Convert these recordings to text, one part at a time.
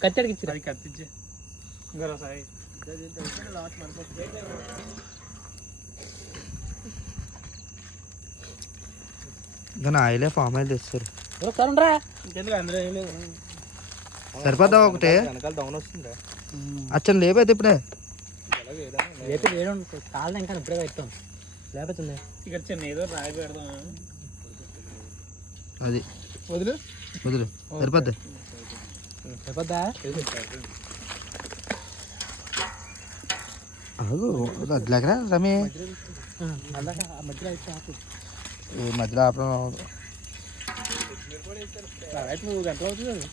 కత్తెడికి ఇచ్చి అది కత్తిచ్చి ఇంకా సాయి ఇంకా ఆయిలే ఫామ్ ఆయిల్ తెస్తారు అందులో ఏం లేదు సరిపోద్దా ఒకటి వెనకాల డౌన్ వస్తుందా అచ్చం లేపైతే ఇప్పుడే లేపి వేయడం కాదు ఇంకా ఇప్పుడే పెట్టాం లేకపోతుంది ఇక్కడ చిన్న ఏదో రాయి పెడదాం అది వదిలు వదిలు సరిపోద్ది సరిపోద్దా అట్లాగరా రమే మధ్యలో అయితే మధ్యలో ఆపడం నువ్వు గంట అవుతుంది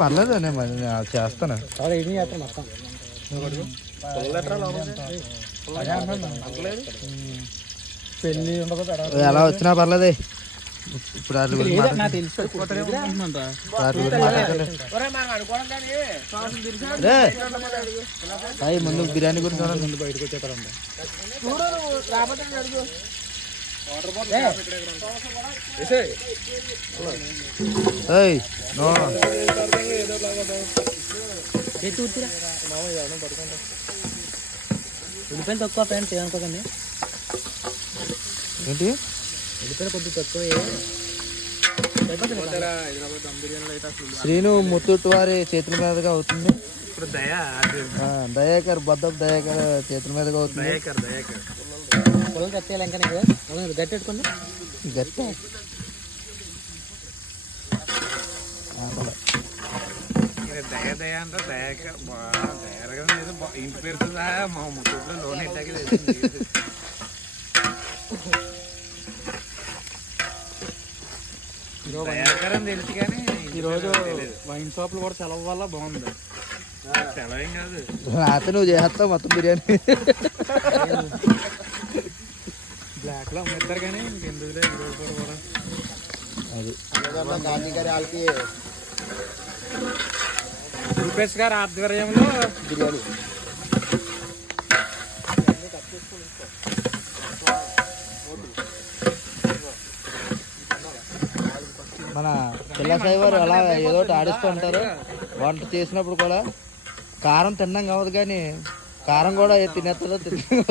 పర్లేదు నేను చేస్తాను ఏం చేస్తాను మొత్తం పెళ్ళి ఉండదు ఎలా వచ్చినా పర్లేదే ఇప్పుడు ముందు బిర్యానీ గురించి బయటకు వచ్చేస్తారంట ఉల్లిపాయలు తక్కువ ఫ్రెండ్స్ ఏమనుకోకండి ఏంటి ఉల్లిపాయలు కొద్దిగా తక్కువ శ్రీను ముత్తూట్ వారి చేతుల మీదుగా అవుతుంది ఇప్పుడు దయాకర్ బద్దపు దయాకర్ చేతుల మీదుగా అవుతుంది పొలం కట్టేయాలి ఇంకా గట్టి పెట్టుకోండి గట్టి దయ అంటే దయాకర్ ఇంటి పేరుతో మా ముత్తూట్లో లోన్ ఎట్టాకి దయాకర్ అని తెలుసు కానీ ఈరోజు వైన్ షాప్లు కూడా సెలవు వల్ల బాగుంది సెలవేం కాదు రాత్రి నువ్వు చేస్తావు మొత్తం బిర్యానీ బ్లాక్ లో అమ్మేస్తారు కానీ ఎందుకులే ఈరోజు కూడా అది వాళ్ళకి రూపేష్ గారి ఆధ్వర్యంలో బిర్యానీ మన పిల్లసాయి వారు అలా ఏదో ఒకటి ఆడిస్తూ ఉంటారు వంట చేసినప్పుడు కూడా కారం తిన్నాం కావద్దు కానీ కారం కూడా తినేస్తుందో తిన్నా